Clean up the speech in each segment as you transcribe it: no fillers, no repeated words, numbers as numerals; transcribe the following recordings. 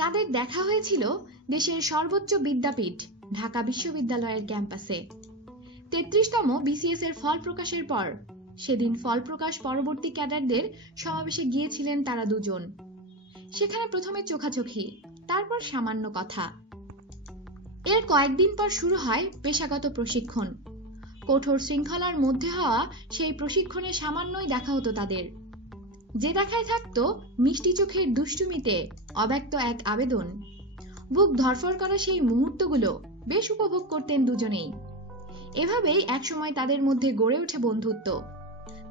তাদের দেখা হয়েছিল দেশের সর্বোচ্চ বিদ্যাপীঠ ঢাকা বিশ্ববিদ্যালয়ের ক্যাম্পাসে। ৩৩তম বিসিএস এর ফল প্রকাশের পর সেদিন ফল প্রকাশ পরবর্তী ক্যাডারদের সমাবেশে গিয়েছিলেন তারা দুজন। সেখানে প্রথমে চোখাচোখি, তারপর সামান্য কথা। এর কয়েকদিন পর শুরু হয় পেশাগত প্রশিক্ষণ। কঠোর শৃঙ্খলার মধ্যে হওয়া সেই প্রশিক্ষণে সামান্যই দেখা হতো তাদের। যে দেখায় থাকতো মিষ্টি চোখের দুষ্টুমিতে অব্যক্ত এক আবেদন। বুক ধরফর করা সেই মুহূর্তগুলো বেশ উপভোগ করতেন দুজনেই। এভাবেই একসময় তাদের মধ্যে গড়ে ওঠে বন্ধুত্ব।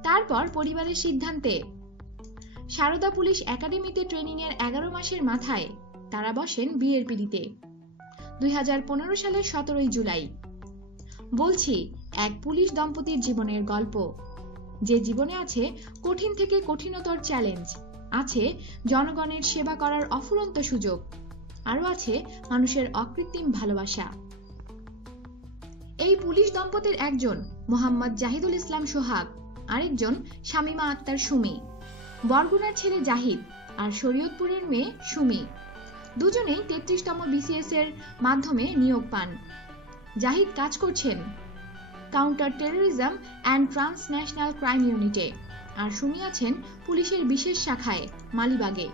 তারপর পরিবারের সিদ্ধান্তে সারদা পুলিশ একাডেমিতে ট্রেনিং এর 11 মাসের মাথায় তারা বসেন বিয়ের পিঁড়িতে। 2015 সালের 17 জুলাই। বলছি এক পুলিশ দম্পতির জীবনের গল্প, যে জীবনে আছে কঠিন থেকে কঠিনতর চ্যালেঞ্জ, আছে জনগণের সেবা করার অফুরন্ত সুযোগ, আরো আছে মানুষের অকৃত্রিম ভালোবাসা। এই পুলিশ দম্পতির একজন মোহাম্মদ জাহিদুল ইসলাম সোহাগ, আরেকজন শামিমা আক্তার সুমি। বরগুনার ছেলে জাহিদ আর শরীয়তপুরের মেয়ে সুমি দুজনেই ৩৩তম বিসিএস এর মাধ্যমে নিয়োগ পান। জাহিদ কাজ করছেন counter terrorism and transnational crime ইউনিটে, আর সুমি আছেন পুলিশের বিশেষ শাখায় মালিবাগে।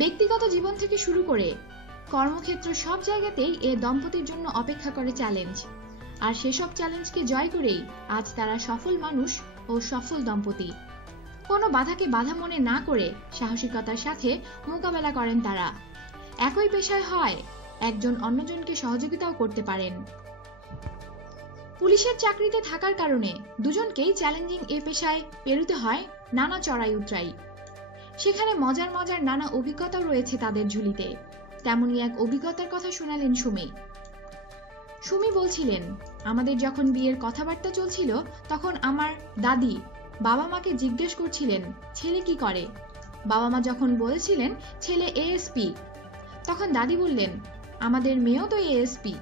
ব্যক্তিগত জীবন থেকে শুরু করে কর্মক্ষেত্র সব জায়গাতেই এ দম্পতির জন্য অপেক্ষা করে চ্যালেঞ্জ, আর সেসব চ্যালেঞ্জকে জয় করেই আজ তারা সফল মানুষ ও সফল দম্পতি। কোনো বাধাকে বাধা মনে না করে সাহসিকতার সাথে মোকাবেলা করেন তারা। একই পেশায় হয় একজন অন্যজনকে সহযোগিতাও করতে পারেন। পুলিশের চাকরিতে থাকার কারণে দুজনকেই চ্যালেঞ্জিং এ পেশায় পেরোতে হয় নানা চড়াই উতরাই। সেখানে মজার মজার নানা অভিজ্ঞতাও রয়েছে তাদের ঝুলিতে। তেমনই এক অভিজ্ঞতার কথা শোনালেন সুমি। সুমি বলছিলেন, আমাদের যখন বিয়ের কথাবার্তা চলছিল তখন আমার দাদি বাবা মাকে জিজ্ঞেস করছিলেন ছেলে কি করে। বাবা মা যখন বলেছিলেন ছেলে এএসপি, তখন দাদি বললেন আমাদের মেয়েও তো এএসপি,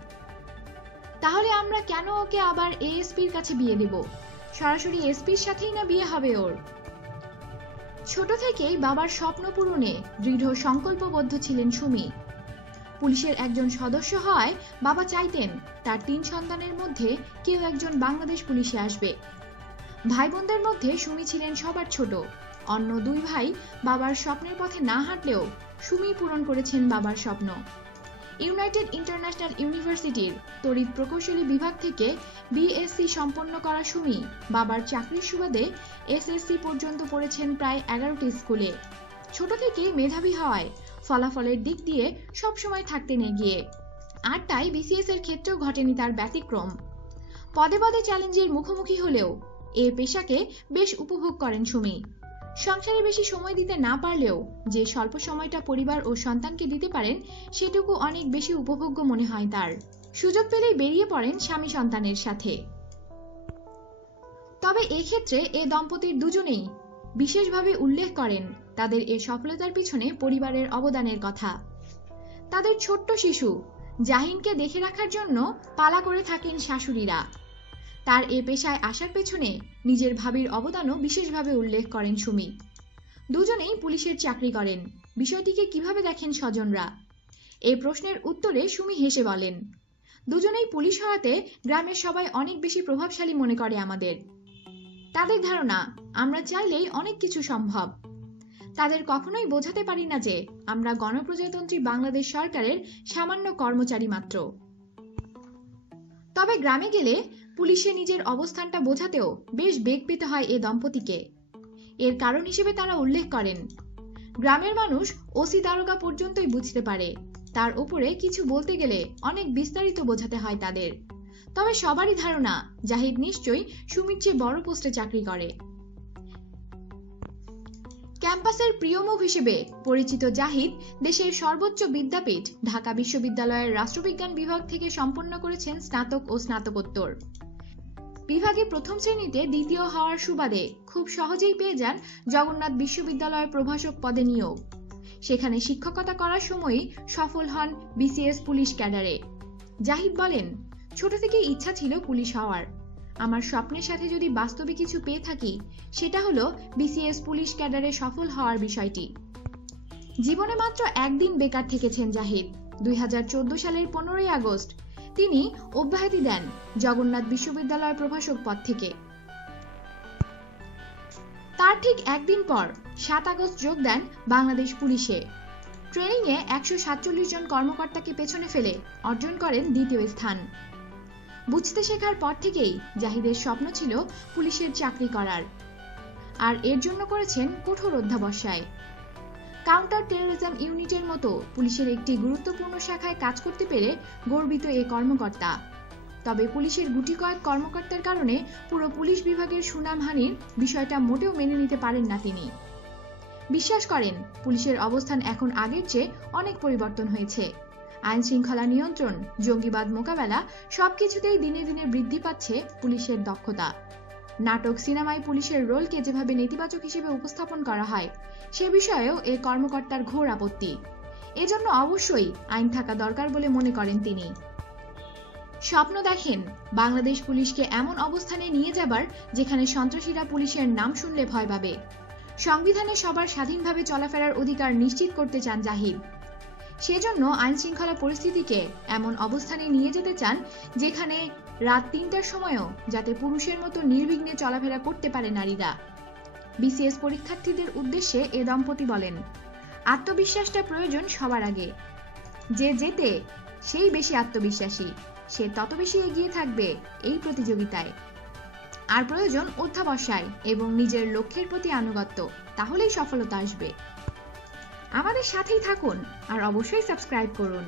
তাহলে আমরা কেন ওকে আবার এএসপির কাছে বিয়ে দেব? সরাসরি এসপির সাথেই না বিয়ে হবে ওর। ছোট থেকেই বাবার স্বপ্ন পূরণে দৃঢ় সংকল্পবদ্ধ ছিলেন সুমি। পুলিশের একজন সদস্য হওয়ায় বাবা চাইতেন তার 3 সন্তানের মধ্যে কেউ একজন বাংলাদেশ পুলিশে আসবে। ভাই বোনদের মধ্যে সুমি ছিলেন সবার ছোট। অন্য 2 ভাই বাবার স্বপ্নের পথে না হাঁটলেও সুমি পূরণ করেছেন বাবার স্বপ্ন। ইউনাইটেড ইন্টারন্যাশনাল ইউনিভার্সিটির তড়িৎ প্রকৌশলী বিভাগ থেকে বিএসসি সম্পন্ন করা সুমি বাবার চাকরির সুবাদে এসএসসি পর্যন্ত পড়েছেন প্রায় 11টি স্কুলে। ছোট থেকে মেধাবী হওয়ায় ফলাফলের দিক দিয়ে সবসময় থাকতেন এগিয়ে, আর তাই বিসিএস এর ক্ষেত্রেও ঘটেনি তার ব্যতিক্রম। পদে পদে চ্যালেঞ্জের মুখোমুখি হলেও এ পেশাকে বেশ উপভোগ করেন সুমি। সংসারে বেশি সময় দিতে না পারলেও যে স্বল্প সময়টা পরিবার ও সন্তানকে দিতে পারেন সেটুকু অনেক বেশি উপভোগ্য মনে হয় তার। সুযোগ পেলেই বেরিয়ে পড়েন স্বামী সন্তানের সাথে। তবে এক্ষেত্রে এ দম্পতির দুজনেই বিশেষভাবে উল্লেখ করেন তাদের এ সফলতার পিছনে পরিবারের অবদানের কথা। তাদের ছোট্ট শিশু জাহিনকে দেখে রাখার জন্য পালা করে থাকেন শাশুড়িরা। তার এ পেশায় আসার পেছনে নিজের ভাবির অবদানও বিশেষভাবে উল্লেখ করেন সুমি। দুজনেই পুলিশের চাকরি করেন, বিষয়টিকে কিভাবে দেখেন স্বজনরা? এই প্রশ্নের উত্তরে সুমি হেসে বলেন, দুজনেই পুলিশ হওয়াতে গ্রামের সবাই অনেক বেশি প্রভাবশালী মনে করে আমাদের। তাদের ধারণা আমরা চাইলেই অনেক কিছু সম্ভব। তাদের কখনোই বোঝাতে পারি না যে আমরা গণপ্রজাতন্ত্রী বাংলাদেশ সরকারের সামান্য কর্মচারী মাত্র। তবে গ্রামে গেলে পুলিশে নিজের অবস্থানটা বোঝাতেও বেশ বেগ পেতে হয় এ দম্পতিকে। এর কারণ হিসেবে তারা উল্লেখ করেন, গ্রামের মানুষ ওসি দারোগা পর্যন্তই বুঝতে পারে, তার উপরে কিছু বলতে গেলে অনেক বিস্তারিত বোঝাতে হয় তাদের। তবে সবারই ধারণা জাহিদ নিশ্চয়ই সুমির চেয়ে বড় পোস্টে চাকরি করে। ক্যাম্পাসের প্রিয় মুখ হিসেবে পরিচিত জাহিদ দেশের সর্বোচ্চ বিদ্যাপীঠ ঢাকা বিশ্ববিদ্যালয়ের রাষ্ট্রবিজ্ঞান বিভাগ থেকে সম্পন্ন করেছেন স্নাতক ও স্নাতকোত্তর। বিভাগে প্রথম শ্রেণীতে দ্বিতীয় হওয়ার সুবাদে খুব সহজেই পেয়ে যান জগন্নাথ বিশ্ববিদ্যালয়ের প্রভাষক পদে নিয়োগ। সেখানে শিক্ষকতা করার সময়ই সফল হন বিসিএস পুলিশ ক্যাডারে। জাহিদ বলেন, ছোট থেকেই ইচ্ছা ছিল পুলিশ হওয়ার। আমার স্বপ্নের সাথে যদি বাস্তবে কিছু পেয়ে থাকি সেটা হলো বিসিএস পুলিশ ক্যাডারে সফল হওয়ার বিষয়টি। জীবনে মাত্র একদিন বেকার থেকেছেন জাহিদ। 2014 সালের 15ই আগস্ট তিনি অব্যাহতি দেন জগন্নাথ বিশ্ববিদ্যালয়ের প্রভাষক পদ থেকে। তার ঠিক একদিন পর 7 আগস্ট যোগ দেন বাংলাদেশ পুলিশে। ট্রেনিংয়ে 147 জন কর্মকর্তাকে পেছনে ফেলে অর্জন করেন দ্বিতীয় স্থান। বুঝতে শেখার পর থেকেই জাহিদের স্বপ্ন ছিল পুলিশের চাকরি করার, আর এর জন্য করেছেন কঠোর অধ্যবসায়। কাউন্টার টেরোরিজম ইউনিটের মতো পুলিশের একটি গুরুত্বপূর্ণ শাখায় কাজ করতে পেরে গর্বিত এই কর্মকর্তা। তবে পুলিশের গুটি কয়েক কর্মকর্তার কারণে পুরো পুলিশ বিভাগের সুনামহানির বিষয়টা মোটেও মেনে নিতে পারেন না তিনি। বিশ্বাস করেন পুলিশের অবস্থান এখন আগের চেয়ে অনেক পরিবর্তন হয়েছে। আইন শৃঙ্খলা নিয়ন্ত্রণ, জঙ্গিবাদ মোকাবেলা সবকিছুতেই দিনে দিনে বৃদ্ধি পাচ্ছে পুলিশের দক্ষতা। নাটক, সিনেমায় পুলিশের রোলকে যেভাবে নেতিবাচক হিসেবে উপস্থাপন করা হয় সে বিষয়েও এই কর্মকর্তার ঘোর আপত্তি। এজন্য অবশ্যই আইন থাকা দরকার বলে মনে করেন তিনি। স্বপ্ন দেখেন বাংলাদেশ পুলিশকে এমন অবস্থানে নিয়ে যাবার যেখানে সন্ত্রাসীরা পুলিশের নাম শুনলে ভয় পাবে। সংবিধানে সবার স্বাধীনভাবে চলাফেরার অধিকার নিশ্চিত করতে চান জাহিদ। সেজন্য আইন শৃঙ্খলা পরিস্থিতিকে এমন অবস্থানে নিয়ে যেতে চান যেখানে রাত 3টার সময়ও যাতে পুরুষের মতো নির্বিঘ্নে চলাফেরা করতে পারে নারীরা। বিসিএস পরীক্ষার্থীদের উদ্দেশ্যে এ দম্পতি বলেন, আত্মবিশ্বাসটা প্রয়োজন সবার আগে। যে যেতে সেই বেশি আত্মবিশ্বাসী, সে তত বেশি এগিয়ে থাকবে এই প্রতিযোগিতায়। আর প্রয়োজন অধ্যবসায় এবং নিজের লক্ষ্যের প্রতি আনুগত্য, তাহলেই সফলতা আসবে। আমাদের সাথেই থাকুন আর অবশ্যই সাবস্ক্রাইব করুন।